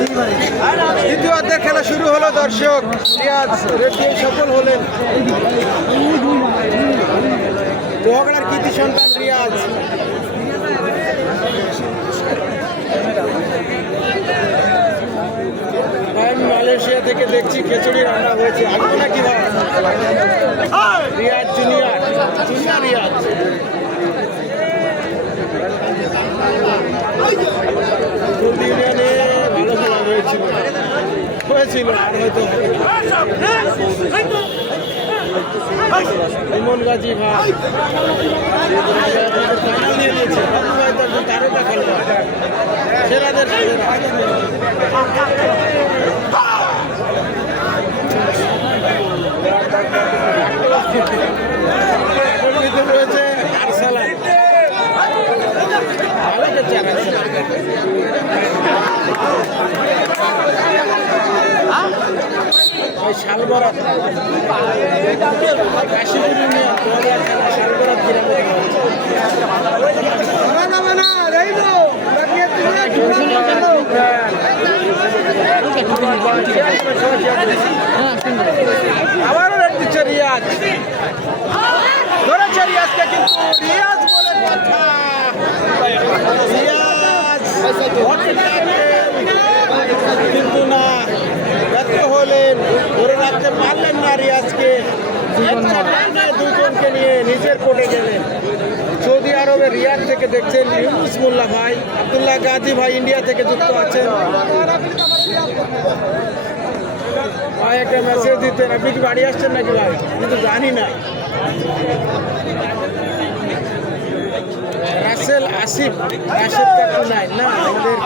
দ্বিতীয় অর্ধের খেলা শুরু হলো, দর্শক। রিয়াজ রেডি সফল হলেন। লোহাগড়ার কৃতি সন্তান রিয়াজ। মালয়েশিয়া থেকে দেখছি খিচুড়ি রান্না হয়েছে। আসব নাকি ভাই? Riaz junior junior Riaz. নদী ইউনিয়নে ভালো খেলা হয়েছিল হয়েছিল আর হয়তো ইমন গাজী ভাই। নিয়ে নিয়েছে বাবু ভাই তো একজন তারকা খেলোয়াড় সেরাদের সেরা গ্রামে আবারও রেড দিচ্ছে রিয়াজ ধরেছে কিন্তু রিয়াজ বলে কথা। রিয়াজ কিন্তু না ব্যর্থ হলেন ধরে রাখতে পারলেন না রিয়াজকে একটা রানে দুজনকে নিয়ে নিজের কোর্টে গেলেন সৌদি আরবে রিয়াদ থেকে দেখছেন ইউনুস মোল্লা ভাই, আবদুল্লাহ গাজী ভাই ইন্ডিয়া থেকে যুক্ত আছেন। ভাই, একটা মেসেজ দিতেন, আপনি কি বাড়ি আসছেন নাকি ভাই? কিন্তু জানি না। রাসেল আসিফ রাশেদ কাকু নাই, না, আমাদের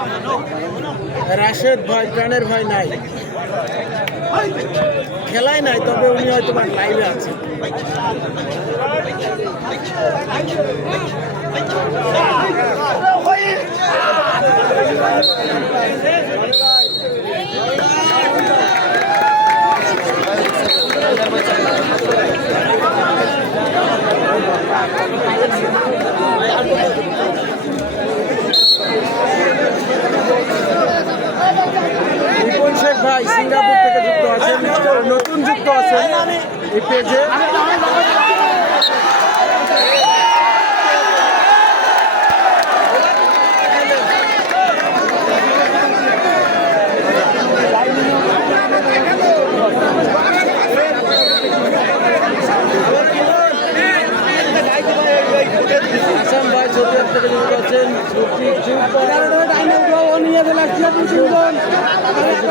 রাশেদ ভাই প্রাণের ভাই নাই। খেলাই নাই তবে উনি হয়তো বা লাইভে আছেন। শেখ ভাই সিঙ্গাপুর থেকে যুক্ত আছেন নতুন যুক্ত আছেন এই পেজে আসাম ভাই সৌদি আরব থেকে যুক্ত আছেন সত্যি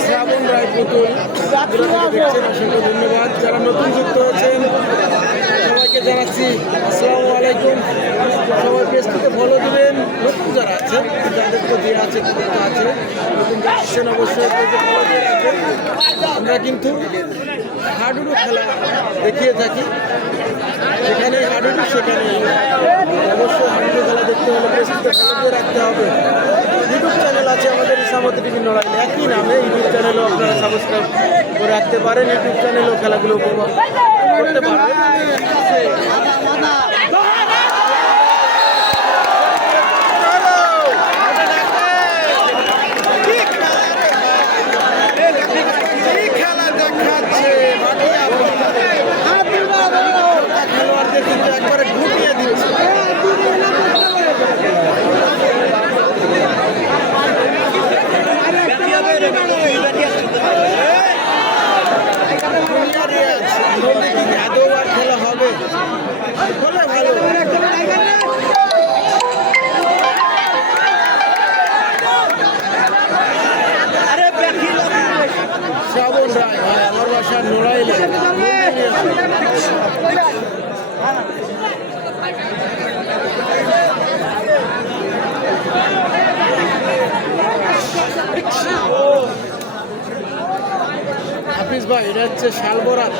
শ্রাবণ ধন্যবাদ। যারা নতুন যুক্ত হয়েছেন সবাইকে জানাচ্ছি আসসালামু সবাই পেজটিকে ফলো দিবেন নতুন যারা আছেন যাদের তো দেওয়া আছে কৃতজ্ঞ আছে, নতুন দেখছেন অবশ্যই ফলো আমরা কিন্তু হাডুডু খেলা দেখিয়ে থাকি। যেখানে হাডুডু, সেখানে অবশ্যই হাডুডু খেলা দেখতে হলে পেজটিতে ফলো রাখতে হবে। ইউটিউব চ্যানেল আছে আমাদের ইসামতি টিভি নড়াইল। একই নামে ইউটিউব চ্যানেলও আপনারা সাবস্ক্রাইব করে রাখতে পারেন। ইউটিউব চ্যানেলও খেলাগুলো উপভোগ করতে পারবেন একবারে ঘুরিয়ে দিচ্ছে। খেলা হবে ভালো শ্রাবণ রায় আমার বাসা নোড়াইলে হাফিজ ভাই এটা হচ্ছে শালবরাত।